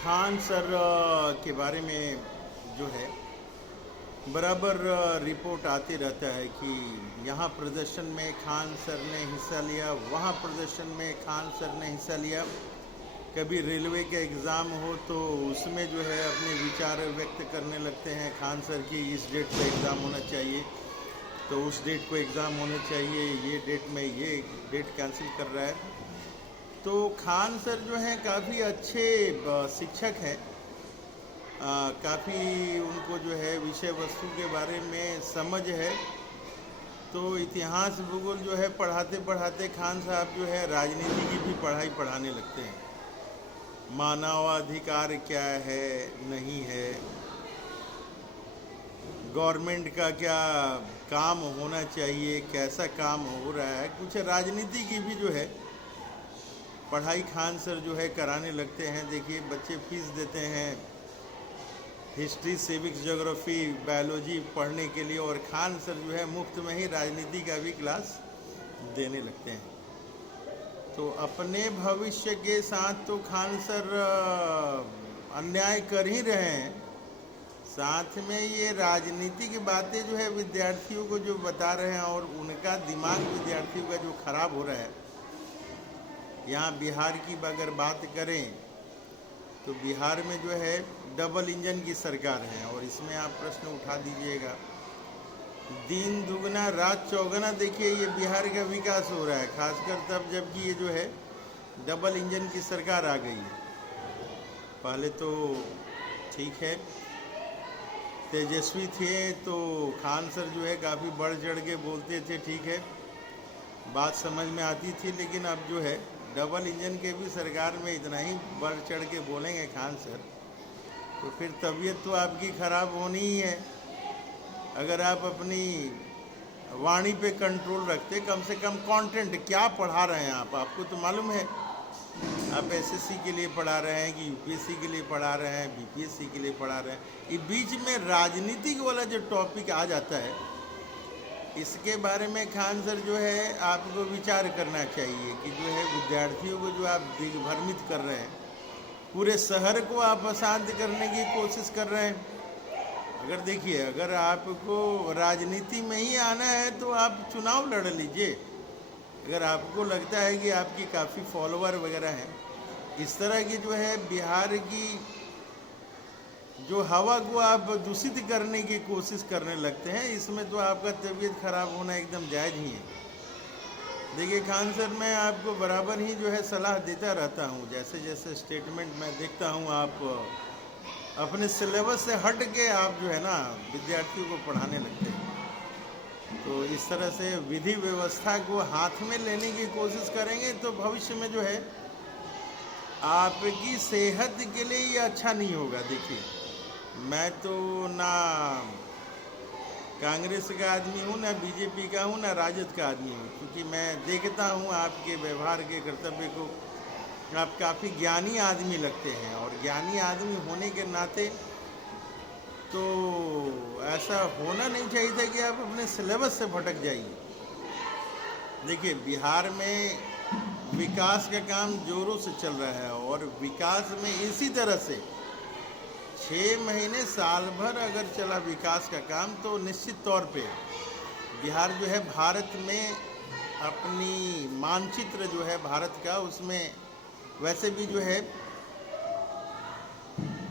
Khan sir के बारे में जो है बराबर रिपोर्ट आती रहता है कि यहाँ प्रदर्शन में खान सर ने हिस्सा लिया, वहाँ प्रदर्शन में खान सर ने हिस्सा लिया। कभी रेलवे का एग्ज़ाम हो तो उसमें जो है अपने विचार व्यक्त करने लगते हैं खान सर की इस डेट पे एग्ज़ाम होना चाहिए, तो उस डेट को एग्ज़ाम होना चाहिए, ये डेट में ये डेट कैंसिल कर रहा है। तो खान सर जो हैं काफ़ी अच्छे शिक्षक हैं, काफ़ी उनको जो है विषय वस्तु के बारे में समझ है। तो इतिहास भूगोल जो है पढ़ाते पढ़ाते खान साहब जो है राजनीति की भी पढ़ाई पढ़ाने लगते हैं। मानवाधिकार क्या है, नहीं है, गवर्नमेंट का क्या काम होना चाहिए, कैसा काम हो रहा है, कुछ राजनीति की भी जो है पढ़ाई खान सर जो है कराने लगते हैं। देखिए बच्चे फीस देते हैं हिस्ट्री, सिविक्स, ज्योग्राफी, बायोलॉजी पढ़ने के लिए, और खान सर जो है मुफ्त में ही राजनीति का भी क्लास देने लगते हैं। तो अपने भविष्य के साथ तो खान सर अन्याय कर ही रहे हैं, साथ में ये राजनीति की बातें जो है विद्यार्थियों को जो बता रहे हैं और उनका दिमाग विद्यार्थियों का जो खराब हो रहा है। यहाँ बिहार की अगर बात करें तो बिहार में जो है डबल इंजन की सरकार है, और इसमें आप प्रश्न उठा दीजिएगा, दिन दुगना रात चौगुना देखिए ये बिहार का विकास हो रहा है, खासकर तब जबकि ये जो है डबल इंजन की सरकार आ गई है। पहले तो ठीक है तेजस्वी थे तो खान सर जो है काफ़ी बढ़ चढ़ के बोलते थे, ठीक है बात समझ में आती थी, लेकिन अब जो है डबल इंजन के भी सरकार में इतना ही बढ़ चढ़ के बोलेंगे खान सर तो फिर तबीयत तो आपकी ख़राब होनी ही है। अगर आप अपनी वाणी पे कंट्रोल रखते, कम से कम कंटेंट क्या पढ़ा रहे हैं आपको तो मालूम है। आप एसएससी के लिए पढ़ा रहे हैं कि यूपीएससी के लिए पढ़ा रहे हैं, बीपीएससी के लिए पढ़ा रहे हैं, ये बीच में राजनीतिक वाला जो टॉपिक आ जाता है इसके बारे में खान सर जो है आपको विचार करना चाहिए कि जो है विद्यार्थियों को जो आप दिग्भ्रमित कर रहे हैं, पूरे शहर को आप अशांत करने की कोशिश कर रहे हैं। अगर देखिए अगर आपको राजनीति में ही आना है तो आप चुनाव लड़ लीजिए। अगर आपको लगता है कि आपकी काफ़ी फॉलोअर वगैरह हैं, इस तरह की जो है बिहार की जो हवा को आप दूषित करने की कोशिश करने लगते हैं, इसमें तो आपका तबीयत खराब होना एकदम जायज़ ही है। देखिए खान सर मैं आपको बराबर ही जो है सलाह देता रहता हूँ, जैसे जैसे स्टेटमेंट मैं देखता हूँ आप अपने सिलेबस से हट के आप जो है ना विद्यार्थियों को पढ़ाने लगते हैं। तो इस तरह से विधि व्यवस्था को हाथ में लेने की कोशिश करेंगे तो भविष्य में जो है आपकी सेहत के लिए ये अच्छा नहीं होगा। देखिए मैं तो ना कांग्रेस का आदमी हूँ, ना बीजेपी का हूँ, ना राजद का आदमी हूँ, क्योंकि मैं देखता हूँ आपके व्यवहार के कर्तव्य को, आप काफ़ी ज्ञानी आदमी लगते हैं, और ज्ञानी आदमी होने के नाते तो ऐसा होना नहीं चाहिए था कि आप अपने सिलेबस से भटक जाइए। देखिए बिहार में विकास का काम जोरों से चल रहा है, और विकास में इसी तरह से 6 महीने साल भर अगर चला विकास का काम तो निश्चित तौर पे बिहार जो है भारत में अपनी मानचित्र जो है भारत का, उसमें वैसे भी जो है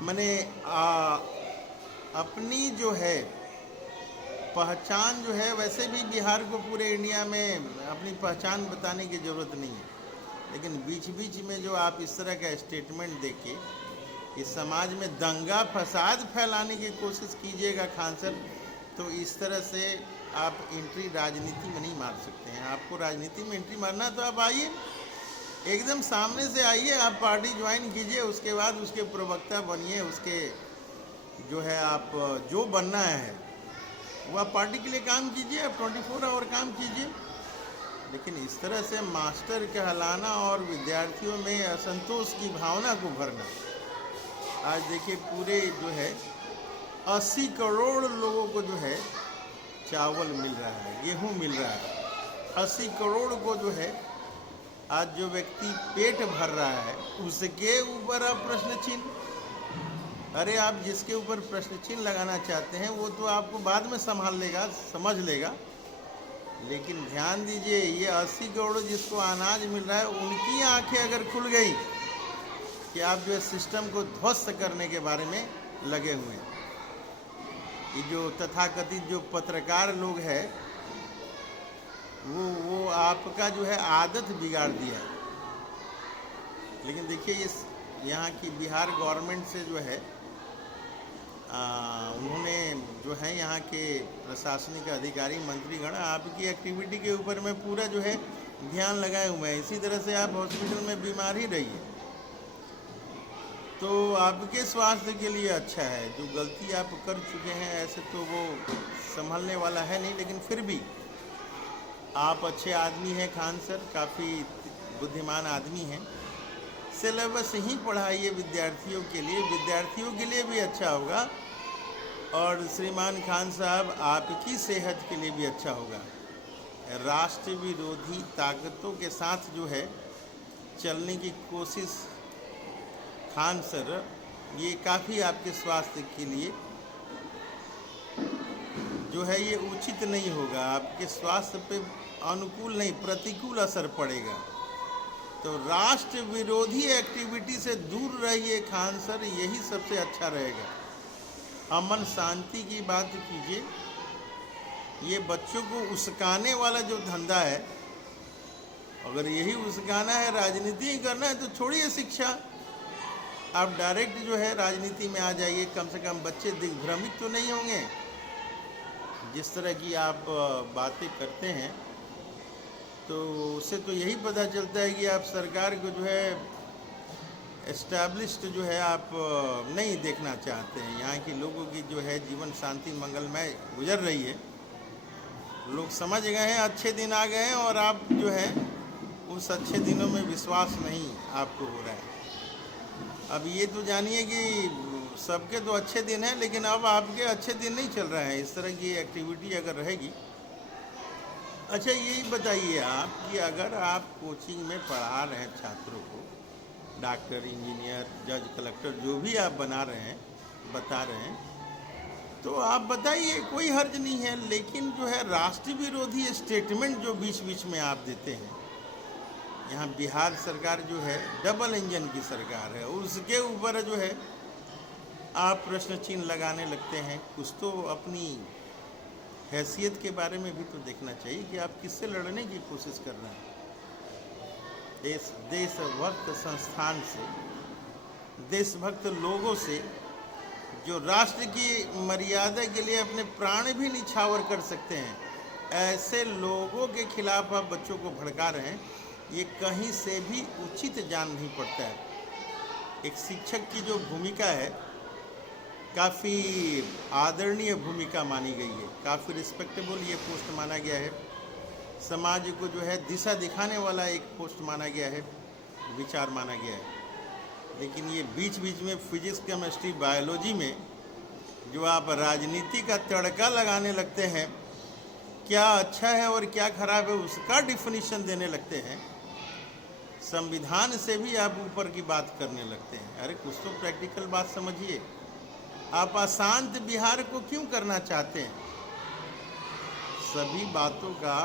मैंने अपनी जो है पहचान जो है, वैसे भी बिहार को पूरे इंडिया में अपनी पहचान बताने की ज़रूरत नहीं है, लेकिन बीच बीच में जो आप इस तरह का स्टेटमेंट देके इस समाज में दंगा फसाद फैलाने की कोशिश कीजिएगा खान सर, तो इस तरह से आप एंट्री राजनीति में नहीं मार सकते हैं। आपको राजनीति में एंट्री मारना तो आप आइए, एकदम सामने से आइए, आप पार्टी ज्वाइन कीजिए, उसके बाद उसके प्रवक्ता बनिए, उसके जो है आप जो बनना है वो आप पार्टी के लिए काम कीजिए, आप 24 आवर काम कीजिए। लेकिन इस तरह से मास्टर कहलाना और विद्यार्थियों में असंतोष की भावना को भरना, आज देखिए पूरे जो है 80 करोड़ लोगों को जो है चावल मिल रहा है, गेहूं मिल रहा है, 80 करोड़ को जो है आज जो व्यक्ति पेट भर रहा है उसके ऊपर आप प्रश्न चिन्ह, अरे आप जिसके ऊपर प्रश्न चिन्ह लगाना चाहते हैं वो तो आपको बाद में संभाल लेगा, समझ लेगा। लेकिन ध्यान दीजिए, ये 80 करोड़ जिसको अनाज मिल रहा है उनकी आंखें अगर खुल गई कि आप जो है सिस्टम को ध्वस्त करने के बारे में लगे हुए हैं। ये जो तथाकथित जो पत्रकार लोग हैं वो आपका जो है आदत बिगाड़ दिया है। लेकिन देखिए इस यहाँ की बिहार गवर्नमेंट से जो है उन्होंने जो है यहाँ के प्रशासनिक अधिकारी मंत्रीगण आपकी एक्टिविटी के ऊपर में पूरा जो है ध्यान लगाए हुए हैं। इसी तरह से आप हॉस्पिटल में बीमार ही रहिए तो आपके स्वास्थ्य के लिए अच्छा है। जो गलती आप कर चुके हैं ऐसे तो वो संभलने वाला है नहीं, लेकिन फिर भी आप अच्छे आदमी हैं खान सर, काफ़ी बुद्धिमान आदमी हैं। सिलेबस ही पढ़ाइए विद्यार्थियों के लिए भी अच्छा होगा और श्रीमान खान साहब आपकी सेहत के लिए भी अच्छा होगा। राष्ट्र विरोधी ताकतों के साथ जो है चलने की कोशिश खान सर, ये काफ़ी आपके स्वास्थ्य के लिए जो है ये उचित नहीं होगा, आपके स्वास्थ्य पे अनुकूल नहीं प्रतिकूल असर पड़ेगा। तो राष्ट्र विरोधी एक्टिविटी से दूर रहिए खान सर, यही सबसे अच्छा रहेगा। अमन शांति की बात कीजिए। ये बच्चों को उस्काने वाला जो धंधा है, अगर यही उस्काना है, राजनीति ही करना है तो छोड़िए शिक्षा, आप डायरेक्ट जो है राजनीति में आ जाइए। कम से कम बच्चे दिग्भ्रमित तो नहीं होंगे। जिस तरह की आप बातें करते हैं तो उससे तो यही पता चलता है कि आप सरकार को जो है एस्टैब्लिश्ड जो है आप नहीं देखना चाहते हैं। यहाँ के लोगों की जो है जीवन शांति मंगलमय गुजर रही है, लोग समझ गए हैं, अच्छे दिन आ गए हैं और आप जो है उस अच्छे दिनों में विश्वास नहीं आपको हो रहा है। अब ये तो जानिए कि सबके तो अच्छे दिन हैं, लेकिन अब आपके अच्छे दिन नहीं चल रहे हैं। इस तरह की एक्टिविटी अगर रहेगी। अच्छा यही बताइए आप कि अगर आप कोचिंग में पढ़ा रहे हैं छात्रों को, डॉक्टर, इंजीनियर, जज, कलेक्टर जो भी आप बना रहे हैं, बता रहे हैं, तो आप बताइए, कोई हर्ज नहीं है। लेकिन जो है राष्ट्र विरोधी स्टेटमेंट जो बीच बीच में आप देते हैं, यहाँ बिहार सरकार जो है डबल इंजन की सरकार है, उसके ऊपर जो है आप प्रश्न चिन्ह लगाने लगते हैं। कुछ तो अपनी हैसियत के बारे में भी तो देखना चाहिए कि आप किससे लड़ने की कोशिश कर रहे हैं। देशभक्त संस्थान से, देशभक्त लोगों से, जो राष्ट्र की मर्यादा के लिए अपने प्राण भी निछावर कर सकते हैं, ऐसे लोगों के खिलाफ आप बच्चों को भड़का रहे हैं। ये कहीं से भी उचित जान नहीं पड़ता है। एक शिक्षक की जो भूमिका है काफ़ी आदरणीय भूमिका मानी गई है, काफ़ी रिस्पेक्टेबल ये पोस्ट माना गया है। समाज को जो है दिशा दिखाने वाला एक पोस्ट माना गया है, विचार माना गया है। लेकिन ये बीच बीच में फिजिक्स, केमिस्ट्री, बायोलॉजी में जो आप राजनीति का तड़का लगाने लगते हैं, क्या अच्छा है और क्या खराब है उसका डिफिनीशन देने लगते हैं, संविधान से भी आप ऊपर की बात करने लगते हैं। अरे कुछ तो प्रैक्टिकल बात समझिए। आप अशांत बिहार को क्यों करना चाहते हैं? सभी बातों का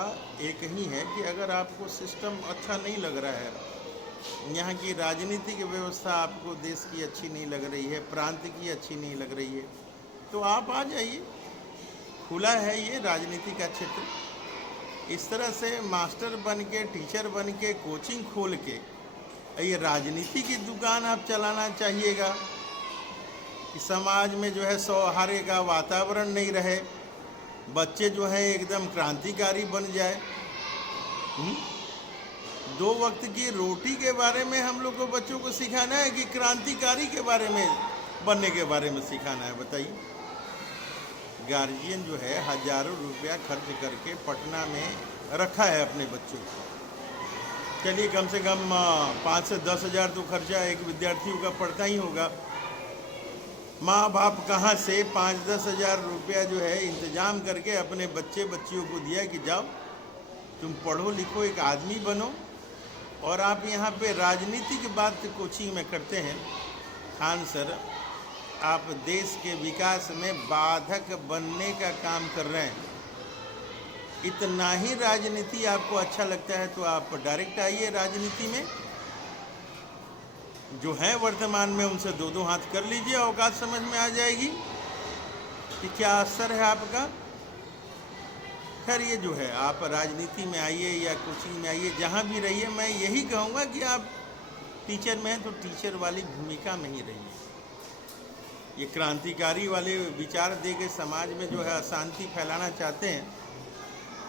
एक ही है कि अगर आपको सिस्टम अच्छा नहीं लग रहा है, यहाँ की राजनीतिक व्यवस्था आपको देश की अच्छी नहीं लग रही है, प्रांत की अच्छी नहीं लग रही है, तो आप आ जाइए। खुला है ये राजनीति का क्षेत्र। इस तरह से मास्टर बन के, टीचर बन के, कोचिंग खोल के ये राजनीति की दुकान आप चलाना चाहिएगा कि समाज में जो है सौहार्द का वातावरण नहीं रहे, बच्चे जो है एकदम क्रांतिकारी बन जाए। 2 वक्त की रोटी के बारे में हम लोग को बच्चों को सिखाना है कि क्रांतिकारी के बारे में, बनने के बारे में सिखाना है? बताइए। गार्जियन जो है हजारों रुपया खर्च करके पटना में रखा है अपने बच्चों को। चलिए कम से कम 5 से 10 हज़ार तो खर्चा एक विद्यार्थियों का पड़ता ही होगा। माँ बाप कहाँ से 5-10 हज़ार रुपया जो है इंतजाम करके अपने बच्चियों को दिया कि जाओ तुम पढ़ो लिखो, एक आदमी बनो, और आप यहाँ पे राजनीति की बात कोचिंग में करते हैं। खान सर, आप देश के विकास में बाधक बनने का काम कर रहे हैं। इतना ही राजनीति आपको अच्छा लगता है तो आप डायरेक्ट आइए राजनीति में। जो है वर्तमान में उनसे दो दो हाथ कर लीजिए, औकात समझ में आ जाएगी कि क्या असर है आपका। खैर, ये जो है आप राजनीति में आइए या कोचिंग में आइए, जहाँ भी रहिए, मैं यही कहूँगा कि आप टीचर में हैं तो टीचर वाली भूमिका में ही रहिए। ये क्रांतिकारी वाले विचार दे के समाज में जो है अशांति फैलाना चाहते हैं,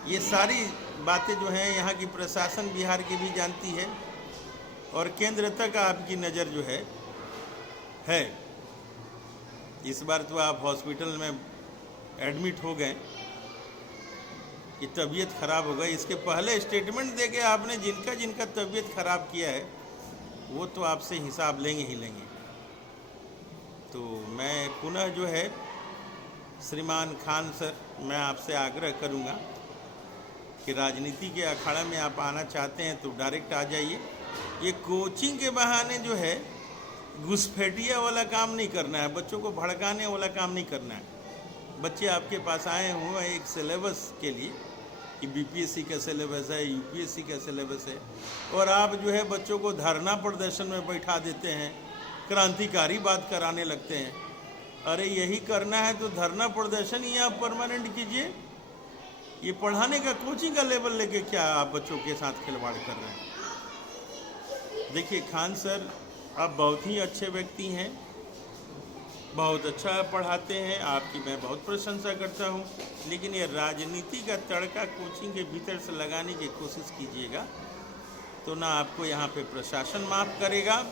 ये सारी बातें जो हैं यहाँ की प्रशासन बिहार की भी जानती है और केंद्र तक आपकी नज़र जो है। इस बार तो आप हॉस्पिटल में एडमिट हो गए कि तबीयत खराब हो गई। इसके पहले स्टेटमेंट देके आपने जिनका जिनका तबीयत खराब किया है वो तो आपसे हिसाब लेंगे ही लेंगे। तो मैं पुनः जो है श्रीमान खान सर, मैं आपसे आग्रह करूंगा कि राजनीति के अखाड़ा में आप आना चाहते हैं तो डायरेक्ट आ जाइए। ये कोचिंग के बहाने जो है घुसपैठिया वाला काम नहीं करना है, बच्चों को भड़काने वाला काम नहीं करना है। बच्चे आपके पास आए हुए हैं एक सिलेबस के लिए कि बीपीएससी का सिलेबस है, यूपीएससी का सिलेबस है, और आप जो है बच्चों को धरना प्रदर्शन में बैठा देते हैं, क्रांतिकारी बात कराने लगते हैं। अरे यही करना है तो धरना प्रदर्शन ही आप परमानेंट कीजिए। ये पढ़ाने का कोचिंग का लेवल लेके क्या आप बच्चों के साथ खिलवाड़ कर रहे हैं। देखिए खान सर, आप बहुत ही अच्छे व्यक्ति हैं, बहुत अच्छा पढ़ाते हैं, आपकी मैं बहुत प्रशंसा करता हूं, लेकिन ये राजनीति का तड़का कोचिंग के भीतर से लगाने की कोशिश कीजिएगा तो ना आपको यहाँ पे प्रशासन माफ़ करेगा,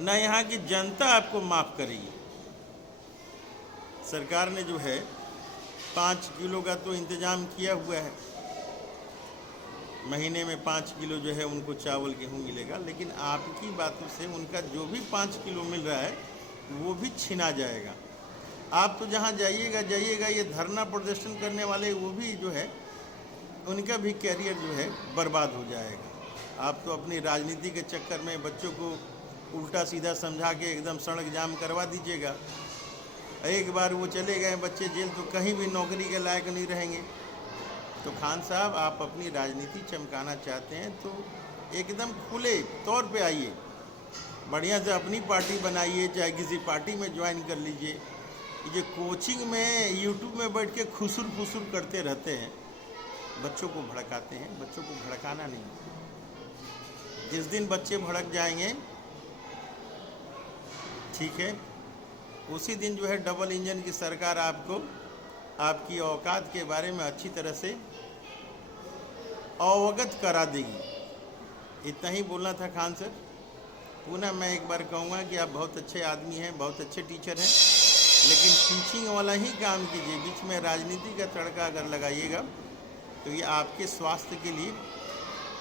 ना यहाँ की जनता आपको माफ़ करेगी। सरकार ने जो है 5 किलो का तो इंतज़ाम किया हुआ है, महीने में 5 किलो जो है उनको चावल गेहूँ मिलेगा, लेकिन आपकी बातों से उनका जो भी 5 किलो मिल रहा है वो भी छीना जाएगा। आप तो जहाँ जाइएगा ये धरना प्रदर्शन करने वाले वो भी जो है उनका भी कैरियर जो है बर्बाद हो जाएगा। आप तो अपनी राजनीति के चक्कर में बच्चों को उल्टा सीधा समझा के एकदम सड़क जाम करवा दीजिएगा। एक बार वो चले गए बच्चे जेल तो कहीं भी नौकरी के लायक नहीं रहेंगे। तो खान साहब, आप अपनी राजनीति चमकाना चाहते हैं तो एकदम खुले तौर पे आइए, बढ़िया से अपनी पार्टी बनाइए, चाहे किसी पार्टी में ज्वाइन कर लीजिए। ये कोचिंग में यूट्यूब में बैठ के खुसुर फुसुर करते रहते हैं, बच्चों को भड़काते हैं। बच्चों को भड़काना नहीं। जिस दिन बच्चे भड़क जाएंगे, ठीक है, उसी दिन जो है डबल इंजन की सरकार आपको आपकी औकात के बारे में अच्छी तरह से अवगत करा देगी। इतना ही बोलना था खान सर। पुनः मैं एक बार कहूँगा कि आप बहुत अच्छे आदमी हैं, बहुत अच्छे टीचर हैं, लेकिन टीचिंग वाला ही काम कीजिए। बीच में राजनीति का तड़का अगर लगाइएगा तो ये आपके स्वास्थ्य के लिए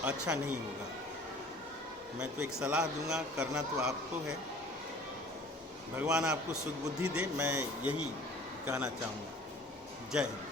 अच्छा नहीं होगा। मैं तो एक सलाह दूंगा, करना तो आपको है। भगवान आपको सुध बुद्धि दे, मैं यही कहना चाहूँगा। जय हिंद।